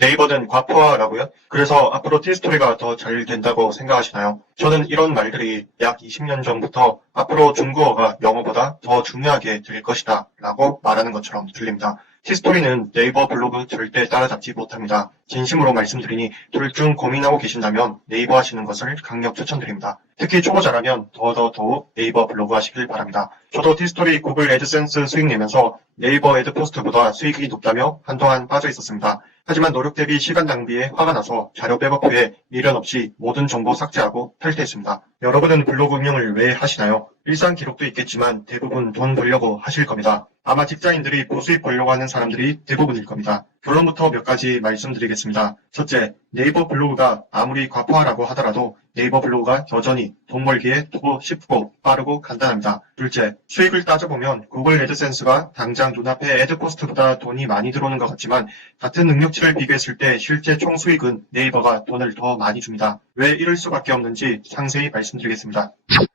네이버는 과포화라고요? 그래서 앞으로 티스토리가 더 잘 된다고 생각하시나요? 저는 이런 말들이 약 20년 전부터 앞으로 중국어가 영어보다 더 중요하게 될 것이다 라고 말하는 것처럼 들립니다. 티스토리는 네이버 블로그 절대 따라잡지 못합니다. 진심으로 말씀드리니 둘 중 고민하고 계신다면 네이버 하시는 것을 강력 추천드립니다. 특히 초보자라면 더욱 네이버 블로그 하시길 바랍니다. 저도 티스토리 구글 애드센스 수익 내면서 네이버 애드포스트보다 수익이 높다며 한동안 빠져 있었습니다. 하지만 노력 대비 시간 낭비에 화가 나서 자료 백업 후에 미련 없이 모든 정보 삭제하고 탈퇴했습니다. 여러분은 블로그 운영을 왜 하시나요? 일상 기록도 있겠지만 대부분 돈 벌려고 하실 겁니다. 아마 직장인들이 고수익 벌려고 하는 사람들이 대부분일 겁니다. 결론부터 몇 가지 말씀드리겠습니다. 첫째, 네이버 블로그가 아무리 과포화라고 하더라도 네이버 블로그가 여전히 돈 벌기에 더 쉽고 빠르고 간단합니다. 둘째, 수익을 따져보면 구글 애드센스가 당장 눈앞에 애드포스트보다 돈이 많이 들어오는 것 같지만 같은 능력치를 비교했을 때 실제 총 수익은 네이버가 돈을 더 많이 줍니다. 왜 이럴 수밖에 없는지 상세히 말씀드리겠습니다.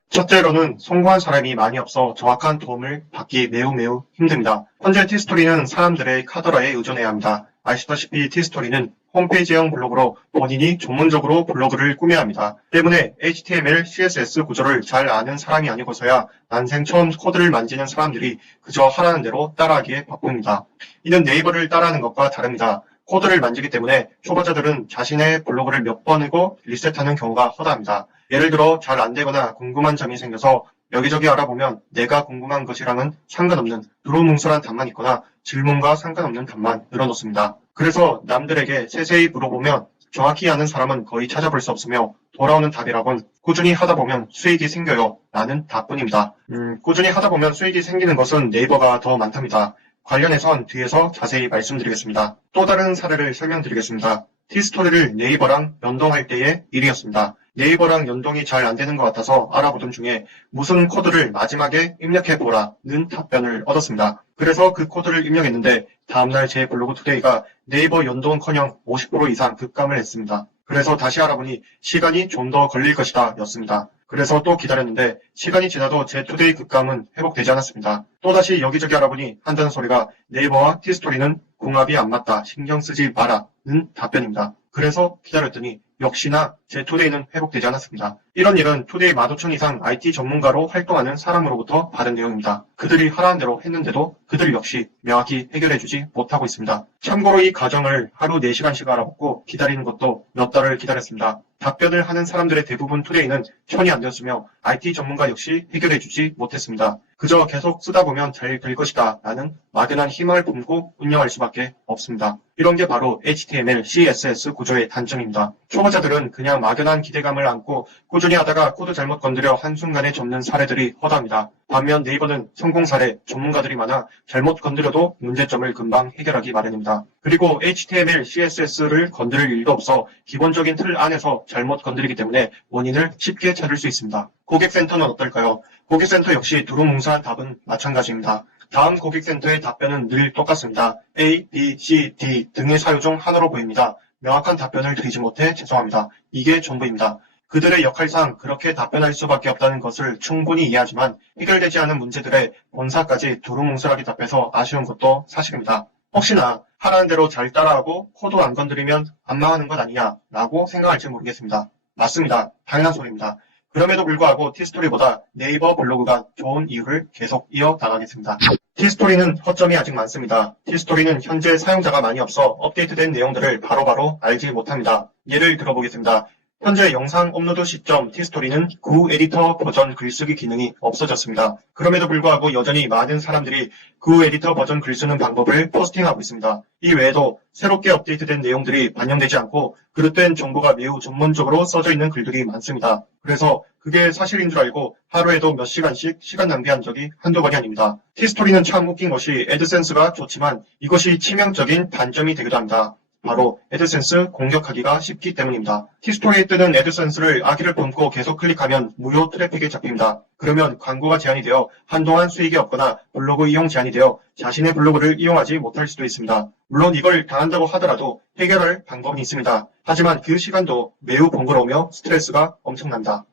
첫째로는 성공한 사람이 많이 없어 정확한 도움을 받기 매우 힘듭니다. 현재 티스토리는 사람들의 카더라에 의존해야 합니다. 아시다시피 티스토리는 홈페이지형 블로그로 본인이 전문적으로 블로그를 꾸며야 합니다. 때문에 HTML, CSS 구조를 잘 아는 사람이 아니고서야 난생 처음 코드를 만지는 사람들이 그저 하라는 대로 따라하기에 바쁩니다. 이는 네이버를 따라하는 것과 다릅니다. 코드를 만지기 때문에 초보자들은 자신의 블로그를 몇 번이고 리셋하는 경우가 허다합니다. 예를 들어 잘 안되거나 궁금한 점이 생겨서 여기저기 알아보면 내가 궁금한 것이랑은 상관없는 두루뭉술한 답만 있거나 질문과 상관없는 답만 늘어놓습니다. 그래서 남들에게 세세히 물어보면 정확히 아는 사람은 거의 찾아볼 수 없으며 돌아오는 답이라곤 꾸준히 하다 보면 수익이 생겨요 라는 답뿐입니다. 꾸준히 하다 보면 수익이 생기는 것은 네이버가 더 많답니다. 관련해선 뒤에서 자세히 말씀드리겠습니다. 또 다른 사례를 설명드리겠습니다. 티스토리를 네이버랑 연동할 때의 일이었습니다. 네이버랑 연동이 잘 안되는 것 같아서 알아보던 중에 무슨 코드를 마지막에 입력해보라는 답변을 얻었습니다. 그래서 그 코드를 입력했는데 다음날 제 블로그 투데이가 네이버 연동커녕 50% 이상 급감을 했습니다. 그래서 다시 알아보니 시간이 좀 더 걸릴 것이다 였습니다. 그래서 또 기다렸는데 시간이 지나도 제 투데이 급감은 회복되지 않았습니다. 또다시 여기저기 알아보니 한다는 소리가 네이버와 티스토리는 궁합이 안 맞다 신경 쓰지 마라 는 답변입니다. 그래서 기다렸더니 역시나 제 투데이는 회복되지 않았습니다. 이런 일은 투데이 15,000 이상 IT 전문가로 활동하는 사람으로부터 받은 내용입니다. 그들이 하라는 대로 했는데도 그들 역시 명확히 해결해주지 못하고 있습니다. 참고로 이 과정을 하루 4시간씩 알아보고 기다리는 것도 몇 달을 기다렸습니다. 답변을 하는 사람들의 대부분 투데이는 천이 안 되었으며 IT 전문가 역시 해결해주지 못했습니다. 그저 계속 쓰다 보면 잘 될 것이다 라는 막연한 희망을 품고 운영할 수밖에 없습니다. 이런 게 바로 HTML, CSS 구조의 단점입니다. 초보자들은 그냥 막연한 기대감을 안고 꾸준히 하다가 코드 잘못 건드려 한순간에 접는 사례들이 허다합니다. 반면 네이버는 성공 사례, 전문가들이 많아 잘못 건드려도 문제점을 금방 해결하기 마련입니다. 그리고 HTML, CSS를 건드릴 일도 없어 기본적인 틀 안에서 잘못 건드리기 때문에 원인을 쉽게 찾을 수 있습니다. 고객센터는 어떨까요? 고객센터 역시 두루뭉술한 답은 마찬가지입니다. 다음 고객센터의 답변은 늘 똑같습니다. A, B, C, D 등의 사유 중 하나로 보입니다. 명확한 답변을 드리지 못해 죄송합니다. 이게 전부입니다. 그들의 역할상 그렇게 답변할 수밖에 없다는 것을 충분히 이해하지만 해결되지 않은 문제들의 본사까지 두루뭉술하게 답해서 아쉬운 것도 사실입니다. 혹시나 하라는 대로 잘 따라하고 코드 안 건드리면 안 망하는 것 아니냐 라고 생각할지 모르겠습니다. 맞습니다. 당연한 소리입니다. 그럼에도 불구하고 티스토리보다 네이버 블로그가 좋은 이유를 계속 이어나가겠습니다. 티스토리는 허점이 아직 많습니다. 티스토리는 현재 사용자가 많이 없어 업데이트된 내용들을 바로바로 알지 못합니다. 예를 들어보겠습니다. 현재 영상 업로드 시점 티스토리는 구 에디터 버전 글쓰기 기능이 없어졌습니다. 그럼에도 불구하고 여전히 많은 사람들이 구 에디터 버전 글쓰는 방법을 포스팅하고 있습니다. 이 외에도 새롭게 업데이트된 내용들이 반영되지 않고 그릇된 정보가 매우 전문적으로 써져 있는 글들이 많습니다. 그래서 그게 사실인 줄 알고 하루에도 몇 시간씩 시간 낭비한 적이 한두 번이 아닙니다. 티스토리는 참 웃긴 것이 애드센스가 좋지만 이것이 치명적인 단점이 되기도 합니다. 바로 애드센스 공격하기가 쉽기 때문입니다. 티스토리에 뜨는 애드센스를 아기를 품고 계속 클릭하면 무료 트래픽에 잡힙니다. 그러면 광고가 제한이 되어 한동안 수익이 없거나 블로그 이용 제한이 되어 자신의 블로그를 이용하지 못할 수도 있습니다. 물론 이걸 당한다고 하더라도 해결할 방법이 있습니다. 하지만 그 시간도 매우 번거로우며 스트레스가 엄청납니다.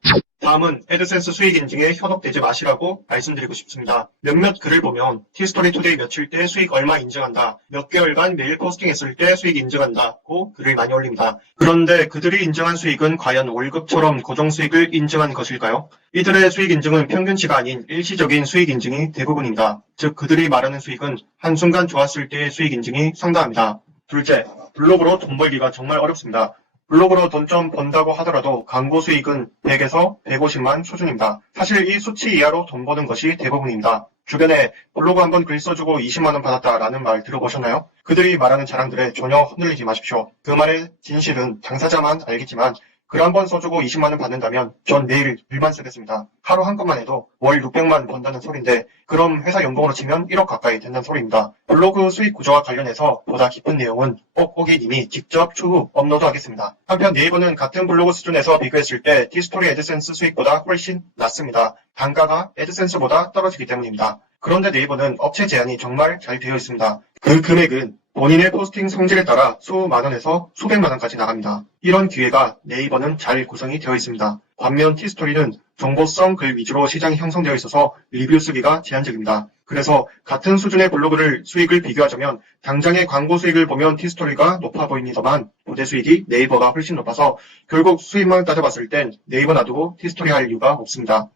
다음은 애드센스 수익 인증에 현혹되지 마시라고 말씀드리고 싶습니다. 몇몇 글을 보면 티스토리 투데이 며칠 때 수익 얼마 인증한다, 몇 개월간 매일 포스팅했을 때 수익 인증한다고 글을 많이 올립니다. 그런데 그들이 인증한 수익은 과연 월급처럼 고정 수익을 인증한 것일까요? 이들의 수익 인증은 평균치가 아닌 일시적인 수익 인증이 대부분입니다. 즉 그들이 말하는 수익은 한순간 좋았을 때의 수익 인증이 상당합니다. 둘째, 블로그로 돈 벌기가 정말 어렵습니다. 블로그로 돈 좀 번다고 하더라도 광고 수익은 100에서 150만 수준입니다. 사실 이 수치 이하로 돈 버는 것이 대부분입니다. 주변에 블로그 한번 글 써주고 20만 원 받았다라는 말 들어보셨나요? 그들이 말하는 자랑들에 전혀 흔들리지 마십시오. 그 말의 진실은 당사자만 알겠지만 글 한 번 써주고 20만 원 받는다면 전 매일 글만 쓰겠습니다. 하루 한 건만 해도 월 600만 번다는 소리인데 그럼 회사 연봉으로 치면 1억 가까이 된다는 소리입니다. 블로그 수익 구조와 관련해서 보다 깊은 내용은 꼭오기님이 직접 추후 업로드하겠습니다. 한편 네이버는 같은 블로그 수준에서 비교했을 때 티스토리 애드센스 수익보다 훨씬 낮습니다. 단가가 애드센스보다 떨어지기 때문입니다. 그런데 네이버는 업체 제한이 정말 잘 되어 있습니다. 그 금액은 본인의 포스팅 성질에 따라 수만 원에서 수백만 원까지 나갑니다. 이런 기회가 네이버는 잘 구성이 되어 있습니다. 반면 티스토리는 정보성 글 위주로 시장이 형성되어 있어서 리뷰 쓰기가 제한적입니다. 그래서 같은 수준의 블로그를 수익을 비교하자면 당장의 광고 수익을 보면 티스토리가 높아 보입니다만 부대 수익이 네이버가 훨씬 높아서 결국 수익만 따져봤을 땐 네이버 놔두고 티스토리 할 이유가 없습니다.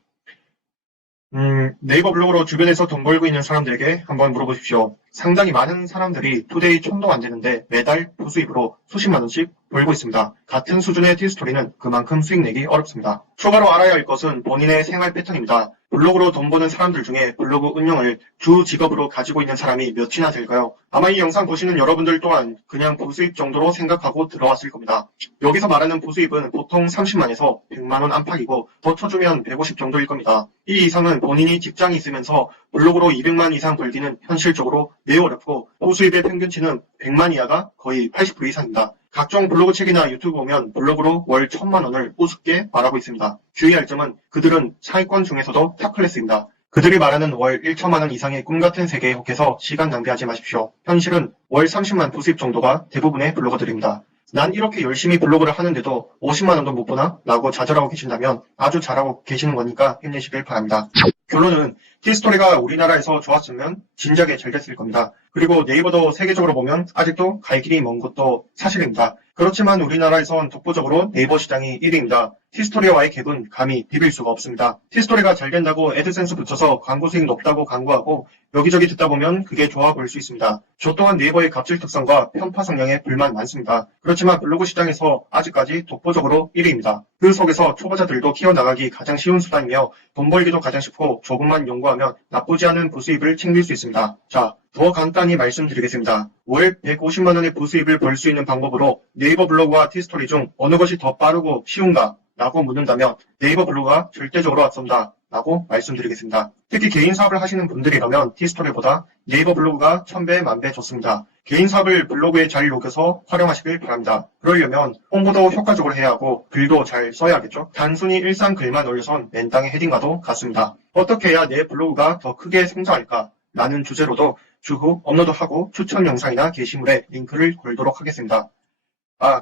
네이버 블로그로 주변에서 돈 벌고 있는 사람들에게 한번 물어보십시오. 상당히 많은 사람들이 투데이 천도 안 되는데 매달 부수입으로 수십만 원씩 벌고 있습니다. 같은 수준의 티스토리는 그만큼 수익 내기 어렵습니다. 추가로 알아야 할 것은 본인의 생활 패턴입니다. 블로그로 돈 버는 사람들 중에 블로그 운영을 주 직업으로 가지고 있는 사람이 몇이나 될까요? 아마 이 영상 보시는 여러분들 또한 그냥 부수입 정도로 생각하고 들어왔을 겁니다. 여기서 말하는 부수입은 보통 30만에서 100만 원 안팎이고 더 쳐주면 150 정도일 겁니다. 이 이상은 본인이 직장이 있으면서 블로그로 200만 이상 벌기는 현실적으로 매우 어렵고 부수입의 평균치는 100만 이하가 거의 80% 이상입니다. 각종 블로그 책이나 유튜브 보면 블로그로 월 1000만 원을 우습게 말하고 있습니다. 주의할 점은 그들은 상위권 중에서도 탑클래스입니다. 그들이 말하는 월 1천만 원 이상의 꿈같은 세계에 혹해서 시간 낭비하지 마십시오. 현실은 월 30만 부수입 정도가 대부분의 블로거들입니다. 난 이렇게 열심히 블로그를 하는데도 50만 원도 못 버나? 라고 좌절하고 계신다면 아주 잘하고 계시는 거니까 힘내시길 바랍니다. 결론은 티스토리가 우리나라에서 좋았으면 진작에 잘 됐을 겁니다. 그리고 네이버도 세계적으로 보면 아직도 갈 길이 먼 것도 사실입니다. 그렇지만 우리나라에선 독보적으로 네이버 시장이 1위입니다. 티스토리와의 갭은 감히 비빌 수가 없습니다. 티스토리가 잘 된다고 애드센스 붙여서 광고 수익 높다고 광고하고 여기저기 듣다 보면 그게 좋아 보일 수 있습니다. 저 또한 네이버의 갑질 특성과 편파 성향에 불만 많습니다. 그렇지만 블로그 시장에서 아직까지 독보적으로 1위입니다. 그 속에서 초보자들도 키워나가기 가장 쉬운 수단이며 돈 벌기도 가장 쉽고 조금만 연구하면 나쁘지 않은 부수입을 챙길 수 있습니다. 자, 더 간단히 말씀드리겠습니다. 월 150만 원의 부수입을 벌 수 있는 방법으로 네이버 블로그와 티스토리 중 어느 것이 더 빠르고 쉬운가? 라고 묻는다면 네이버 블로그가 절대적으로 앞선다 라고 말씀드리겠습니다. 특히 개인 사업을 하시는 분들이라면 티스토리보다 네이버 블로그가 1000배, 만배 좋습니다. 개인 사업을 블로그에 잘 녹여서 활용하시길 바랍니다. 그러려면 홍보도 효과적으로 해야 하고 글도 잘 써야겠죠. 단순히 일상 글만 올려선 맨땅에 헤딩과도 같습니다. 어떻게 해야 내 블로그가 더 크게 성장할까? 라는 주제로도 추후 업로드하고 추천 영상이나 게시물에 링크를 걸도록 하겠습니다.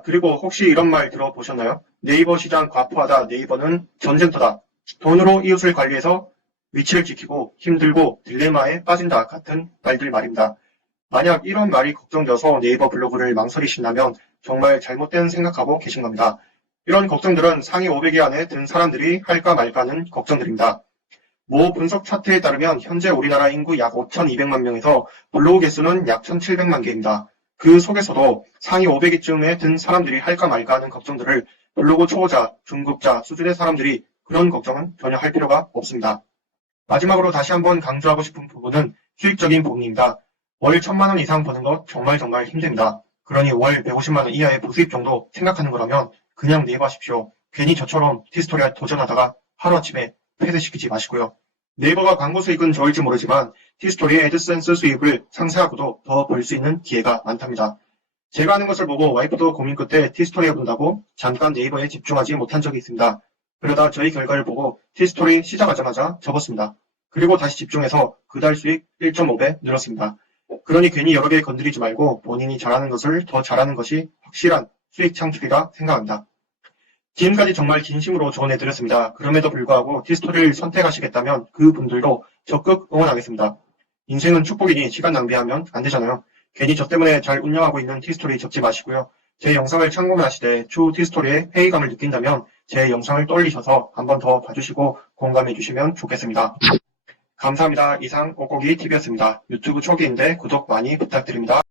그리고 혹시 이런 말 들어보셨나요? 네이버 시장 과포하다, 네이버는 전쟁터다. 돈으로 이웃을 관리해서 위치를 지키고 힘들고 딜레마에 빠진다 같은 말들 말입니다. 만약 이런 말이 걱정돼서 네이버 블로그를 망설이신다면 정말 잘못된 생각하고 계신 겁니다. 이런 걱정들은 상위 500위 안에 든 사람들이 할까 말까 하는 걱정들입니다. 모 분석 차트에 따르면 현재 우리나라 인구 약 5,200만 명에서 블로그 개수는 약 1,700만 개입니다. 그 속에서도 상위 500위쯤에 든 사람들이 할까 말까 하는 걱정들을 블로그 초보자, 중급자 수준의 사람들이 그런 걱정은 전혀 할 필요가 없습니다. 마지막으로 다시 한번 강조하고 싶은 부분은 수익적인 부분입니다. 월 1000만 원 이상 버는 것 정말 힘듭니다. 그러니 월 150만 원 이하의 부수입 정도 생각하는 거라면 그냥 네이버 하십시오. 괜히 저처럼 티스토리에 도전하다가 하루아침에 폐쇄시키지 마시고요. 네이버가 광고 수익은 좋을지 모르지만 티스토리의 애드센스 수익을 상쇄하고도 더 벌 수 있는 기회가 많답니다. 제가 하는 것을 보고 와이프도 고민 끝에 티스토리 해본다고 잠깐 네이버에 집중하지 못한 적이 있습니다. 그러다 저희 결과를 보고 티스토리 시작하자마자 접었습니다. 그리고 다시 집중해서 그 달 수익 1.5배 늘었습니다. 그러니 괜히 여러 개 건드리지 말고 본인이 잘하는 것을 더 잘하는 것이 확실한 수익 창출이라 생각합니다. 지금까지 정말 진심으로 조언해드렸습니다. 그럼에도 불구하고 티스토리를 선택하시겠다면 그분들도 적극 응원하겠습니다. 인생은 축복이니 시간 낭비하면 안 되잖아요. 괜히 저 때문에 잘 운영하고 있는 티스토리 접지 마시고요. 제 영상을 참고하시되 추후 티스토리에 회의감을 느낀다면 제 영상을 떠올리셔서 한 번 더 봐주시고 공감해 주시면 좋겠습니다. 감사합니다. 이상 옥고기 TV였습니다. 유튜브 초기인데 구독 많이 부탁드립니다.